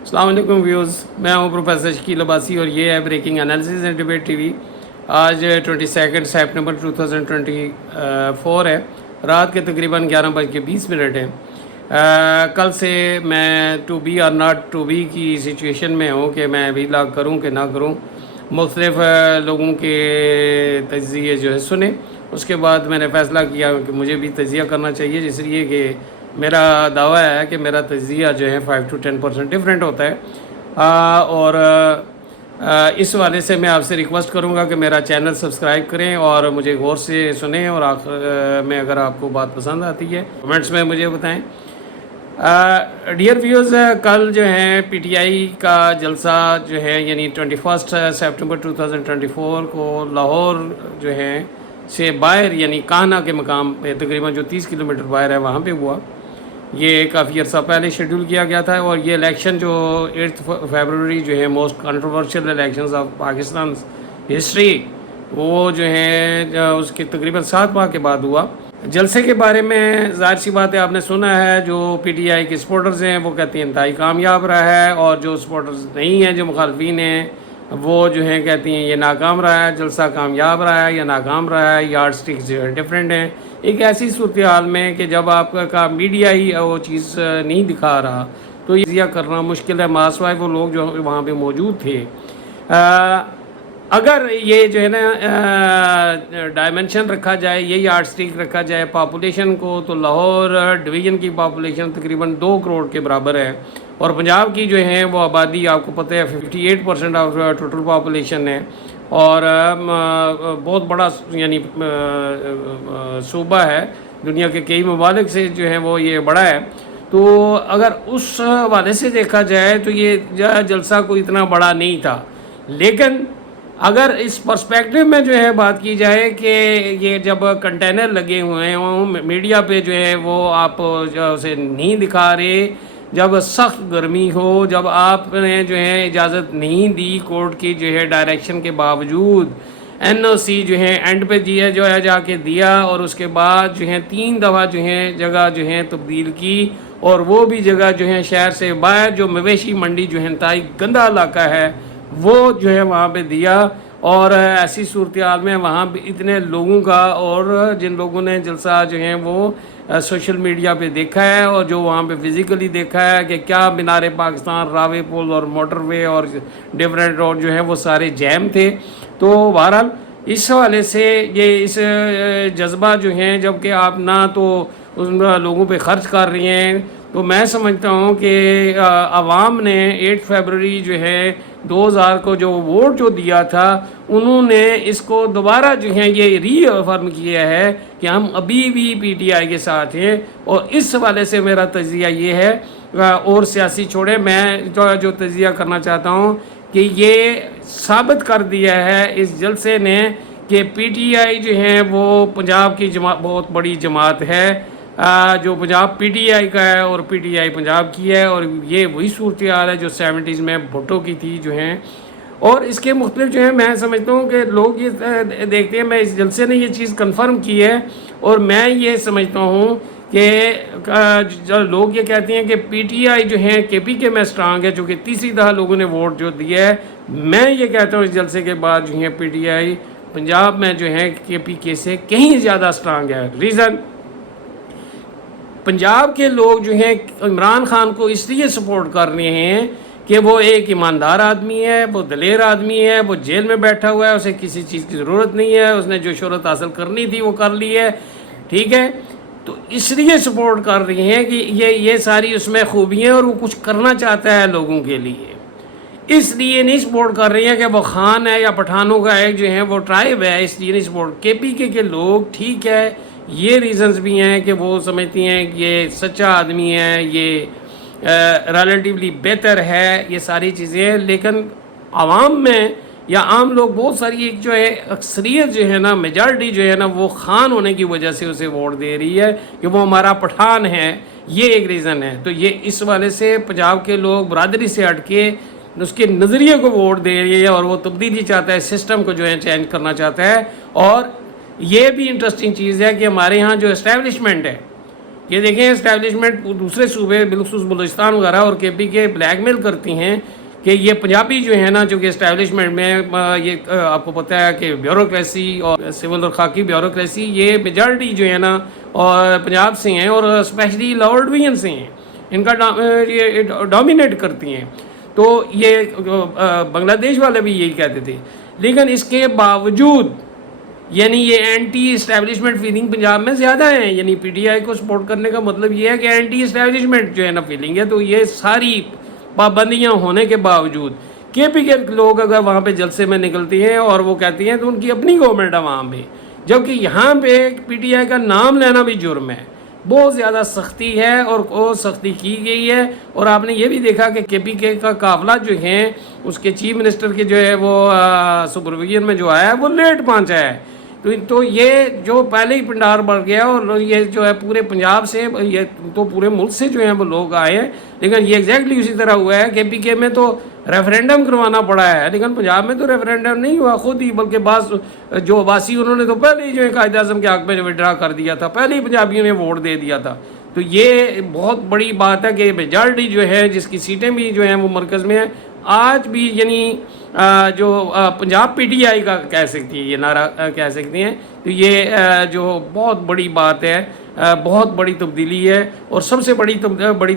السلام علیکم ویوز، میں ہوں پروفیسر شکیل عباسی اور یہ ہے breaking analysis and debate T V. آج 22 سپٹمبر 2024 ہے، رات کے تقریباً 11:20 ہیں۔ کل سے میں ٹو بی اور ناٹ ٹو بی کی سچویشن میں ہوں کہ میں ویلاگ کروں کہ نہ کروں۔ مختلف لوگوں کے تجزیے جو ہے سنے، اس کے بعد میں نے فیصلہ کیا کہ مجھے بھی تجزیہ کرنا چاہیے، جس لیے کہ میرا دعویٰ ہے کہ میرا تجزیہ جو ہے 5 to 10% ڈفرینٹ ہوتا ہے۔ اور اس حوالے سے میں آپ سے ریکویسٹ کروں گا کہ میرا چینل سبسکرائب کریں اور مجھے غور سے سنیں، اور آخر میں اگر آپ کو بات پسند آتی ہے کمنٹس میں مجھے بتائیں۔ ڈیئر ویوز، کل جو ہے پی ٹی آئی کا جلسہ جو ہے یعنی 21 سپٹمبر 2024 کو لاہور جو ہے سے باہر یعنی کاہنہ کے مقام پہ تقریباً جو 30 کلومیٹر باہر ہے وہاں پہ ہوا۔ یہ کافی عرصہ پہلے شیڈول کیا گیا تھا، اور یہ الیکشن جو 8 فیبروری جو ہے most controversial elections of Pakistan history, وہ جو ہے اس کے تقریباً 7 ماہ کے بعد ہوا۔ جلسے کے بارے میں ظاہر سی بات ہے، آپ نے سنا ہے، جو پی ٹی آئی کے سپورٹرز ہیں وہ کہتے ہیں انتہائی کامیاب رہا ہے، اور جو سپورٹرز نہیں ہیں، جو مخالفین ہیں، وہ جو ہیں کہتی ہیں یہ ناکام رہا ہے، جلسہ کامیاب رہا ہے یا ناکام رہا ہے، یارڈ سٹکس جو ہے ڈفرینٹ ہیں۔ ایک ایسی صورتحال میں کہ جب آپ کا میڈیا ہی وہ چیز نہیں دکھا رہا تو یہ کرنا مشکل ہے، ماسوائے وہ لوگ جو وہاں پہ موجود تھے۔ اگر یہ جو ہے نا ڈائمنشن رکھا جائے، یہ یارڈ سٹک رکھا جائے پاپولیشن کو، تو لاہور ڈویژن کی پاپولیشن تقریباً 2 کروڑ کے برابر ہے، اور پنجاب کی جو ہے وہ آبادی آپ کو پتہ ہے 58% آف ٹوٹل پاپولیشن ہے، اور بہت بڑا یعنی صوبہ ہے، دنیا کے کئی ممالک سے جو ہے وہ یہ بڑا ہے۔ تو اگر اس حوالے سے دیکھا جائے تو یہ جلسہ کوئی اتنا بڑا نہیں تھا، لیکن اگر اس پرسپیکٹیو میں جو ہے بات کی جائے کہ یہ جب کنٹینر لگے ہوئے ہوں میڈیا پہ جو ہے وہ آپ اسے نہیں دکھا رہے، جب سخت گرمی ہو، جب آپ نے جو ہے اجازت نہیں دی کورٹ کی جو ہے ڈائریکشن کے باوجود، این او سی جو ہے اینڈ پہ دیا جو ہے جا کے دیا، اور اس کے بعد جو ہے 3 دفعہ جو ہے جگہ جو ہے تبدیل کی، اور وہ بھی جگہ جو ہے شہر سے باہر جو مویشی منڈی جو ہے انتہائی گندا علاقہ ہے وہ جو ہے وہاں پہ دیا۔ اور ایسی صورتحال میں وہاں پہ اتنے لوگوں کا، اور جن لوگوں نے جلسہ جو ہے وہ سوشل میڈیا پہ دیکھا ہے اور جو وہاں پہ فزیکلی دیکھا ہے کہ کیا مینار پاکستان، راوے پول اور موٹر وے اور ڈفرینٹ روڈ جو ہیں وہ سارے جیم تھے۔ تو بہرحال اس حوالے سے یہ اس جذبہ جو ہیں، جب کہ آپ نہ تو ان لوگوں پہ خرچ کر رہی ہیں، تو میں سمجھتا ہوں کہ عوام نے 8 فیبروری جو ہے 2000 کو جو ووٹ جو دیا تھا، انہوں نے اس کو دوبارہ جو ہے یہ ری افرم کیا ہے کہ ہم ابھی بھی پی ٹی آئی کے ساتھ ہیں، اور اس حوالے سے میرا تجزیہ یہ ہے، اور سیاسی چھوڑے، میں جو تجزیہ کرنا چاہتا ہوں کہ یہ ثابت کر دیا ہے اس جلسے نے کہ پی ٹی آئی جو ہے وہ پنجاب کی بہت بڑی جماعت ہے، جو پنجاب پی ٹی آئی کا ہے اور پی ٹی آئی پنجاب کی ہے، اور یہ وہی صورتحال ہے جو 70s میں بھٹو کی تھی جو ہیں۔ اور اس کے مختلف جو ہے میں سمجھتا ہوں کہ لوگ یہ دیکھتے ہیں، میں اس جلسے نے یہ چیز کنفرم کی ہے، اور میں یہ سمجھتا ہوں کہ لوگ یہ کہتے ہیں کہ پی ٹی آئی جو ہے کے پی کے میں اسٹرانگ ہے، چونکہ تیسری دفعہ لوگوں نے ووٹ جو دیا ہے۔ میں یہ کہتا ہوں اس جلسے کے بعد جو ہے پی ٹی آئی پنجاب میں جو ہے کے پی کے سے کہیں زیادہ اسٹرانگ ہے۔ ریزن، پنجاب کے لوگ جو ہیں عمران خان کو اس لیے سپورٹ کر رہے ہیں کہ وہ ایک ایماندار آدمی ہے، وہ دلیر آدمی ہے، وہ جیل میں بیٹھا ہوا ہے، اسے کسی چیز کی ضرورت نہیں ہے، اس نے جو شہرت حاصل کرنی تھی وہ کر لی ہے، ٹھیک ہے۔ تو اس لیے سپورٹ کر رہی ہیں کہ یہ ساری اس میں خوبیاں، اور وہ کچھ کرنا چاہتا ہے لوگوں کے لیے، اس لیے نہیں سپورٹ کر رہی ہیں کہ وہ خان ہے یا پٹھانوں کا ایک جو ہے وہ ٹرائب ہے، اس لیے نہیں سپورٹ۔ کے پی کے لوگ ٹھیک ہے، یہ ریزنز بھی ہیں کہ وہ سمجھتی ہیں کہ یہ سچا آدمی ہے، یہ ریلیٹیولی بہتر ہے، یہ ساری چیزیں، لیکن عوام میں یا عام لوگ بہت ساری ایک جو ہے اکثریت جو ہے نا، میجارٹی جو ہے نا، وہ خان ہونے کی وجہ سے اسے ووٹ دے رہی ہے کہ وہ ہمارا پٹھان ہے، یہ ایک ریزن ہے۔ تو یہ اس والے سے پنجاب کے لوگ برادری سے ہٹ کے اس کے نظریے کو ووٹ دے رہی ہے، اور وہ تبدیلی چاہتا ہے، سسٹم کو جو ہے چینج کرنا چاہتا ہے۔ اور یہ بھی انٹرسٹنگ چیز ہے کہ ہمارے ہاں جو اسٹیبلشمنٹ ہے، یہ دیکھیں اسٹیبلشمنٹ دوسرے صوبے بالخصوص بلوچستان وغیرہ اور کے پی کے بلیک میل کرتی ہیں کہ یہ پنجابی جو ہے نا چونکہ اسٹیبلشمنٹ میں یہ آپ کو پتہ ہے کہ بیوروکریسی اور سول اور خاکی بیوروکریسی یہ میجارٹی جو ہے نا اور پنجاب سے ہیں اور اسپیشلی لاہور ڈویژن سے ہیں، ان کا یہ ڈومینیٹ کرتی ہیں. تو یہ بنگلہ دیش والے بھی یہی کہتے تھے، لیکن اس کے باوجود یعنی یہ اینٹی اسٹیبلشمنٹ فیلنگ پنجاب میں زیادہ ہیں. یعنی پی ٹی آئی کو سپورٹ کرنے کا مطلب یہ ہے کہ اینٹی اسٹیبلشمنٹ جو ہے نا فیلنگ ہے. تو یہ ساری پابندیاں ہونے کے باوجود کے پی کے لوگ اگر وہاں پہ جلسے میں نکلتی ہیں اور وہ کہتی ہیں تو ان کی اپنی گورنمنٹ ہے وہاں پہ، جبکہ یہاں پہ پی ٹی آئی کا نام لینا بھی جرم ہے. بہت زیادہ سختی ہے اور وہ سختی کی گئی ہے. اور آپ نے یہ بھی دیکھا کہ کے پی کے کا قافلہ جو ہیں اس کے چیف منسٹر کے جو ہے وہ سپرویژن میں جو آیا ہے وہ لیٹ پہنچا ہے. تو یہ جو پہلے ہی پنڈار بڑھ گیا اور یہ جو ہے پورے پنجاب سے یہ تو پورے ملک سے جو ہیں وہ لوگ آئے ہیں، لیکن یہ ایگزیکٹلی اسی طرح ہوا ہے. کے پی کے میں تو ریفرینڈم کروانا پڑا ہے لیکن پنجاب میں تو ریفرینڈم نہیں ہوا خود ہی، بلکہ بعض جو واسی انہوں نے تو پہلے ہی جو ہے قائد اعظم کے حق میں وڈرا کر دیا تھا، پہلے ہی پنجابیوں نے ووٹ دے دیا تھا. تو یہ بہت بڑی بات ہے کہ میجارٹی جو ہے جس کی سیٹیں بھی جو ہیں وہ مرکز میں ہیں آج بھی، یعنی جو پنجاب پی ٹی آئی کا کہہ سکتی ہے، یہ نعرہ کہہ سکتے ہیں. تو یہ جو بہت بڑی بات ہے، بہت بڑی تبدیلی ہے اور سب سے بڑی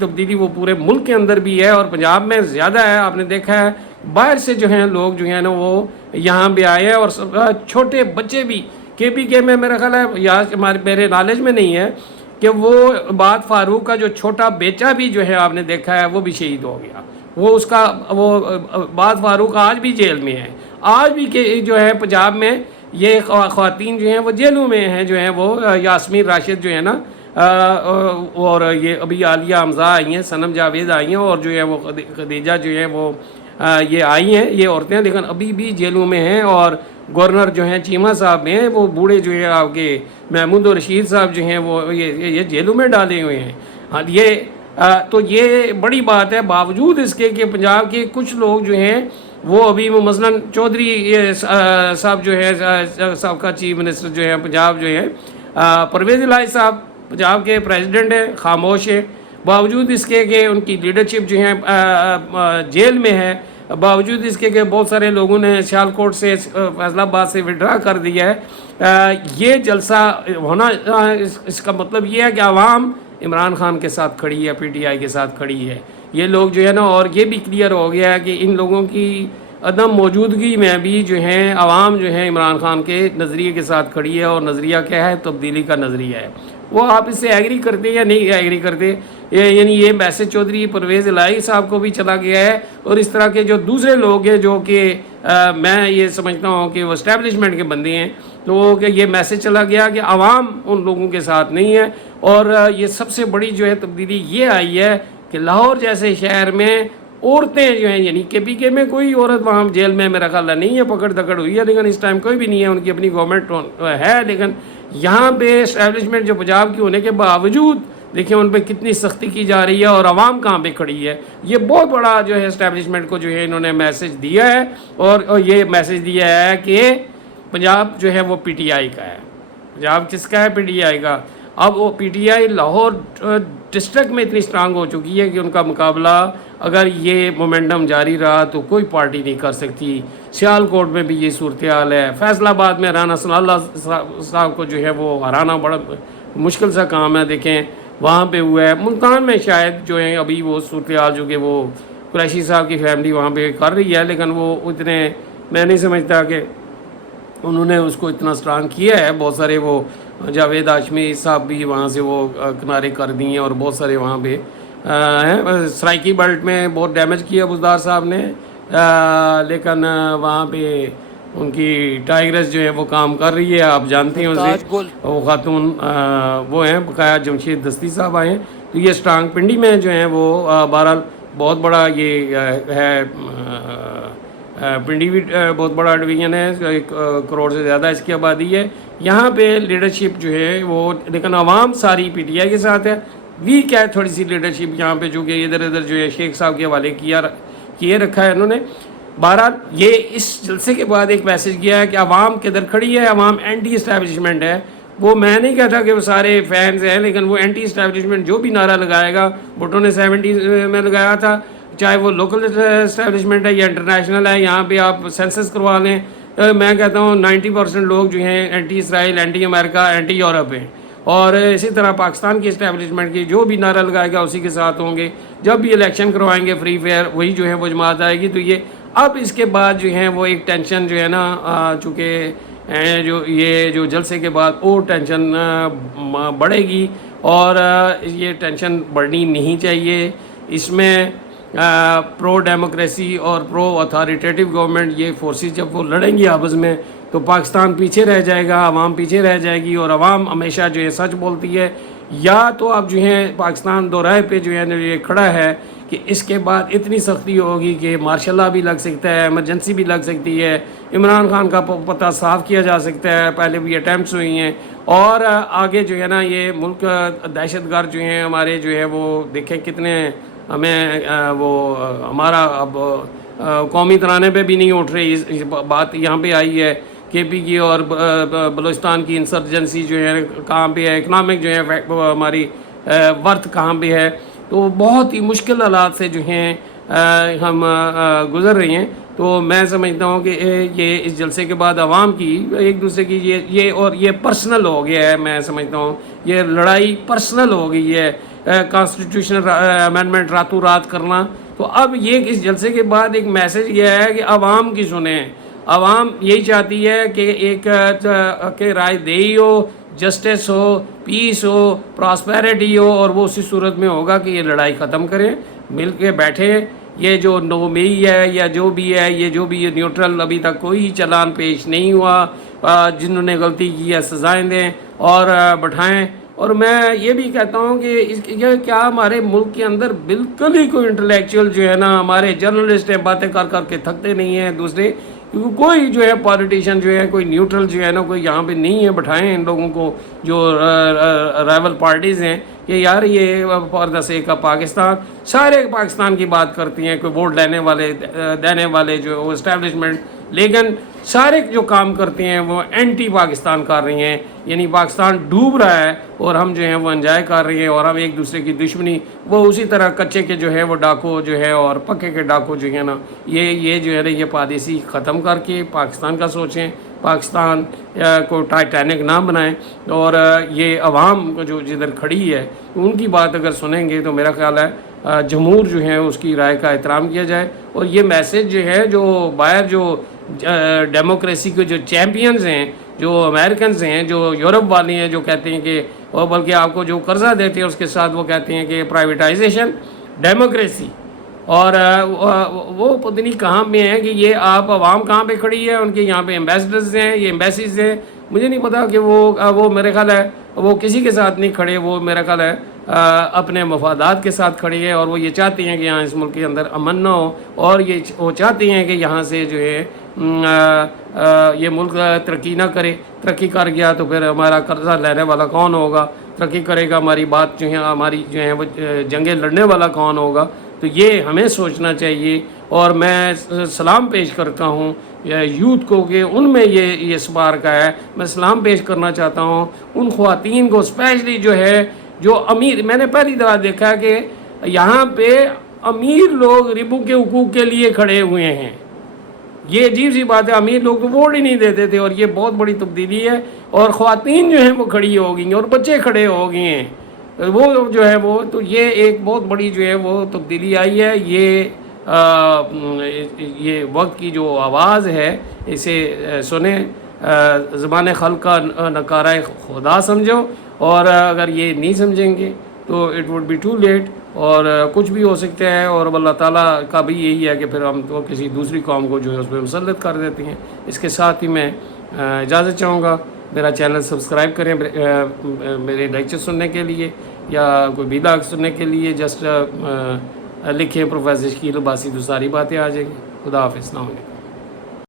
تبدیلی وہ پورے ملک کے اندر بھی ہے اور پنجاب میں زیادہ ہے. آپ نے دیکھا ہے باہر سے جو ہیں لوگ جو ہیں نا وہ یہاں بھی آئے ہیں اور چھوٹے بچے بھی. کے پی کے میں میرا خیال ہے یا میرے نالج میں نہیں ہے کہ وہ بات فاروق کا جو چھوٹا بیٹا بھی جو ہے آپ نے دیکھا ہے وہ بھی شہید ہو گیا. وہ اس کا وہ بات فاروق آج بھی جیل میں ہے. آج بھی کہ جو ہے پنجاب میں یہ خواتین جو ہیں وہ جیلوں میں ہیں، جو ہیں وہ یاسمین راشد جو ہے نا اور یہ ابھی عالیہ حمزہ آئی ہیں، صنم جاوید آئی ہیں اور جو ہے وہ خدیجہ جو ہے وہ یہ آئی ہیں یہ عورتیں، لیکن ابھی بھی جیلوں میں ہیں. اور گورنر جو ہیں چیمہ صاحب ہیں وہ بوڑھے جو ہیں آپ کے محمود اور رشید صاحب جو ہیں وہ یہ جیلوں میں ڈالے ہوئے ہیں. تو یہ بڑی بات ہے باوجود اس کے کہ پنجاب کے کچھ لوگ جو ہیں وہ ابھی مثلاً چودھری صاحب جو ہے سابقہ چیف منسٹر جو ہے پنجاب جو ہے پرویز الہی صاحب پنجاب کے پریزیڈنٹ ہیں، خاموش ہیں باوجود اس کے کہ ان کی لیڈرشپ جو ہے جیل میں ہے، باوجود اس کے کہ بہت سارے لوگوں نے سیالکوٹ سے فیصل آباد سے وڈرا کر دیا ہے. یہ جلسہ ہونا اس کا مطلب یہ ہے کہ عوام عمران خان کے ساتھ کھڑی ہے، پی ٹی آئی کے ساتھ کھڑی ہے. یہ لوگ جو ہے نا اور یہ بھی کلیئر ہو گیا ہے کہ ان لوگوں کی عدم موجودگی میں بھی جو ہے عوام جو ہے عمران خان کے نظریے کے ساتھ کھڑی ہے. اور نظریہ کیا ہے؟ تبدیلی کا نظریہ ہے. وہ آپ اس سے ایگری کرتے یا نہیں ایگری کرتے، یعنی یہ میسج چودھری پرویز الہی صاحب کو بھی چلا گیا ہے اور اس طرح کے جو دوسرے لوگ ہیں جو کہ میں یہ سمجھتا ہوں کہ وہ اسٹیبلشمنٹ کے بندے ہیں، تو کہ یہ میسج چلا گیا کہ عوام ان لوگوں کے ساتھ نہیں ہے. اور یہ سب سے بڑی جو ہے تبدیلی یہ آئی ہے کہ لاہور جیسے شہر میں عورتیں جو ہیں، یعنی کے پی کے میں کوئی عورت وہاں جیل میں میرا خیال نہیں ہے، پکڑ دکڑ ہوئی ہے لیکن اس ٹائم کوئی بھی نہیں ہے، ان کی اپنی گورنمنٹ ہے. لیکن یہاں پہ اسٹیبلشمنٹ جو پنجاب کی ہونے کے باوجود دیکھیں ان پہ کتنی سختی کی جا رہی ہے اور عوام کہاں پہ کھڑی ہے. یہ بہت بڑا جو ہے اسٹیبلشمنٹ کو جو ہے انہوں نے میسج دیا ہے اور یہ میسج دیا ہے کہ پنجاب جو ہے وہ پی ٹی آئی کا ہے. پنجاب کس کا ہے؟ پی ٹی آئی کا. اب وہ P T I Lahore district میں اتنی اسٹرانگ ہو چکی ہے کہ ان کا مقابلہ اگر یہ مومنٹم جاری رہا تو کوئی پارٹی نہیں کر سکتی. سیالکوٹ میں بھی یہ صورتحال ہے. فیصل آباد میں رانا ثناء اللہ صاحب کو جو ہے وہ ہرانا بڑا مشکل سا کام ہے، دیکھیں وہاں پہ ہوا ہے. ملتان میں شاید جو ہے ابھی وہ صورتحال جو کہ وہ قریشی صاحب کی فیملی وہاں پہ کر رہی ہے، لیکن وہ اتنے میں نہیں سمجھتا کہ انہوں نے اس کو اتنا اسٹرانگ کیا ہے. بہت سارے وہ جاوید ہاشمی صاحب بھی وہاں سے وہ کنارے کر دی ہیں اور بہت سارے وہاں پہ ہیں. سرائکی بیلٹ میں بہت ڈیمیج کیا بزدار صاحب نے، لیکن وہاں پہ ان کی ٹائگرس جو ہے وہ کام کر رہی ہے. آپ جانتے ہیں اسے، وہ خاتون وہ ہیں بقایا جمشید دستی صاحب آئے ہیں. تو یہ اسٹرانگ پنڈی میں جو ہیں وہ بہرحال بہت بڑا یہ ہے. پنڈی بھی بہت بڑا ڈویژن ہے، 1 کروڑ سے زیادہ اس کی آبادی ہے. یہاں پہ لیڈرشپ جو ہے وہ لیکن عوام ساری پی ٹی آئی کے ساتھ ہے. ویک ہے تھوڑی سی لیڈرشپ یہاں پہ، جو کہ ادھر ادھر جو ہے شیخ صاحب کے حوالے کیے رکھا ہے انہوں نے. بہرحال یہ اس جلسے کے بعد ایک میسج کیا ہے کہ عوام کدھر کھڑی ہے. عوام اینٹی اسٹیبلشمنٹ ہے، وہ میں نہیں کہتا کہ وہ سارے فینز ہیں، لیکن وہ اینٹی اسٹیبلشمنٹ جو بھی نعرہ لگائے گا، بھٹو نے 70 میں لگایا تھا، چاہے وہ لوکل اسٹیبلشمنٹ ہے یا انٹرنیشنل ہے، یہاں پہ آپ سینسس کروا لیں، میں کہتا ہوں 90% لوگ جو ہیں اینٹی اسرائیل، اینٹی امریکہ، اینٹی یورپ ہیں، اور اسی طرح پاکستان کی اسٹیبلشمنٹ کی جو بھی نعرہ لگائے گا اسی کے ساتھ ہوں گے. جب بھی الیکشن کروائیں گے فری فیئر، وہی جو ہے وہ جماعت آئے گی. تو یہ اب اس کے بعد جو ہے وہ ایک ٹینشن جو ہے نا، چونکہ جو جلسے کے بعد اور ٹینشن بڑھے گی، اور یہ ٹینشن بڑھنی نہیں چاہیے. اس میں پرو ڈیموکریسی اور پرو اتھارٹیٹیو گورنمنٹ، یہ فورسز جب وہ لڑیں گی آپس میں تو پاکستان پیچھے رہ جائے گا، عوام پیچھے رہ جائے گی، اور عوام ہمیشہ جو ہے سچ بولتی ہے. یا تو اب جو ہے پاکستان دو راہ پہ جو ہے یہ کھڑا ہے کہ اس کے بعد اتنی سختی ہوگی کہ مارشل لا بھی لگ سکتا ہے، ایمرجنسی بھی لگ سکتی ہے، عمران خان کا پتہ صاف کیا جا سکتا ہے، پہلے بھی اٹیمپٹس ہوئی ہیں، اور آگے جو ہے نا یہ ملک دہشت گرد جو ہیں ہمارے جو ہے وہ دیکھیں کتنے ہمیں وہ ہمارا اب قومی ترانے پہ بھی نہیں اٹھ رہی. بات یہاں پہ آئی ہے کے پی کی اور بلوچستان کی انسرجنسی جو ہے کہاں پہ ہے، اکنامک جو ہے ہماری ورتھ کہاں پہ ہے. تو بہت ہی مشکل حالات سے جو ہیں ہم گزر رہی ہیں. تو میں سمجھتا ہوں کہ یہ اس جلسے کے بعد عوام کی ایک دوسرے کی یہ پرسنل ہو گیا ہے. میں سمجھتا ہوں یہ لڑائی پرسنل ہو گئی ہے، کانسٹیٹیوشنل امینڈمنٹ راتوں رات کرنا. تو اب یہ اس جلسے کے بعد ایک میسج یہ ہے کہ عوام کی سنیں. عوام یہی چاہتی ہے کہ ایک کہ رائے دہی ہو، جسٹس ہو، پیس ہو، پراسپیرٹی ہو، اور وہ اسی صورت میں ہوگا کہ یہ لڑائی ختم کریں، مل کے بیٹھیں. یہ جو نومئی ہے یا جو بھی ہے، یہ جو بھی نیوٹرل ابھی تک کوئی چلان پیش نہیں ہوا، جنہوں نے غلطی کی ہے سزائیں دیں اور بٹھائیں. اور میں یہ بھی کہتا ہوں کہ یہ کیا ہمارے ملک کے اندر بالکل ہی کوئی انٹلیکچوئل جو ہے نا، ہمارے جرنلسٹ ہیں باتیں کر کر کے تھکتے نہیں ہیں دوسرے، کیونکہ کوئی جو ہے پالیٹیشین جو ہے کوئی نیوٹرل جو ہے نا کوئی یہاں پہ نہیں ہے. بٹھائیں ان لوگوں کو جو رائیول پارٹیز ہیں کہ یار یہ for the sake of Pakistan سارے پاکستان کی بات کرتی ہیں، کوئی ووٹ دینے والے جو وہ اسٹیبلشمنٹ، لیکن سارے جو کام کرتے ہیں وہ اینٹی پاکستان کر رہی ہیں. یعنی پاکستان ڈوب رہا ہے اور ہم جو ہیں وہ انجوائے کر رہے ہیں، اور ہم ایک دوسرے کی دشمنی، وہ اسی طرح کچے کے جو ہے وہ ڈاکو جو ہے اور پکے کے ڈاکو جو ہے نا، یہ جو ہے نا یہ پادیسی ختم کر کے پاکستان کا سوچیں، پاکستان کو ٹائٹینک نہ بنائیں. اور یہ عوام جو جدھر کھڑی ہے ان کی بات اگر سنیں گے تو میرا خیال ہے جمہور جو ہے اس کی رائے کا احترام کیا جائے. اور یہ میسج جو ہے جو باہر جو ڈیموکریسی کے جو چیمپئنز ہیں، جو امریکنز ہیں، جو یورپ والے ہیں، جو کہتے ہیں کہ اور بلکہ آپ کو جو قرضہ دیتے ہیں اس کے ساتھ وہ کہتے ہیں کہ پرائیویٹائزیشن ڈیموکریسی، اور وہ پتہ نہیں کہاں پہ ہیں کہ یہ آپ عوام کہاں پہ کھڑی ہے. ان کے یہاں پہ ایمبیسڈرز ہیں، یہ ایمبیسیز ہیں، مجھے نہیں پتا کہ وہ میرے خیال ہے وہ کسی کے ساتھ نہیں کھڑے، وہ میرا خیال ہے اپنے مفادات کے ساتھ کھڑے ہیں، اور وہ یہ چاہتے ہیں کہ یہاں اس ملک کے اندر امن نہ ہو، اور وہ چاہتے ہیں کہ یہاں سے جو ہے یہ ملک ترقی نہ کرے. ترقی کر گیا تو پھر ہمارا قرضہ لینے والا کون ہوگا؟ ترقی کرے گا ہماری بات جو ہے ہماری جو ہے وہ جنگیں لڑنے والا کون ہوگا؟ تو یہ ہمیں سوچنا چاہیے. اور میں سلام پیش کرتا ہوں یوتھ کو کہ ان میں یہ سپارک ہے. میں سلام پیش کرنا چاہتا ہوں ان خواتین کو، اسپیشلی جو ہے جو امیر، میں نے پہلی دفعہ دیکھا کہ یہاں پہ امیر لوگ ربوں کے حقوق کے لیے کھڑے ہوئے ہیں. یہ عجیب سی بات ہے، امیر لوگ تو ووٹ ہی نہیں دیتے تھے، اور یہ بہت بڑی تبدیلی ہے. اور خواتین جو ہیں وہ کھڑی ہو گئی ہیں، اور بچے کھڑے ہو گئے ہیں، وہ جو ہے وہ تو یہ ایک بہت بڑی جو ہے وہ تبدیلی آئی ہے. یہ وقت کی جو آواز ہے اسے سنیں، زبان خلق کا نکارہ خدا سمجھو. اور اگر یہ نہیں سمجھیں گے تو it would be too late, اور کچھ بھی ہو سکتا ہے. اور اللہ تعالیٰ کا بھی یہی ہے کہ پھر ہم تو کسی دوسری قوم کو جو ہے اس پہ مسلط کر دیتے ہیں. اس کے ساتھ ہی میں اجازت چاہوں گا. میرا چینل سبسکرائب کریں میرے لیکچر سننے کے لیے یا کوئی ویلاگ سننے کے لیے. جسٹ لکھیں پروفیسر شکیل عباسی تو ساری باتیں آ جائیں گی. خدا حافظ. السلام علیکم.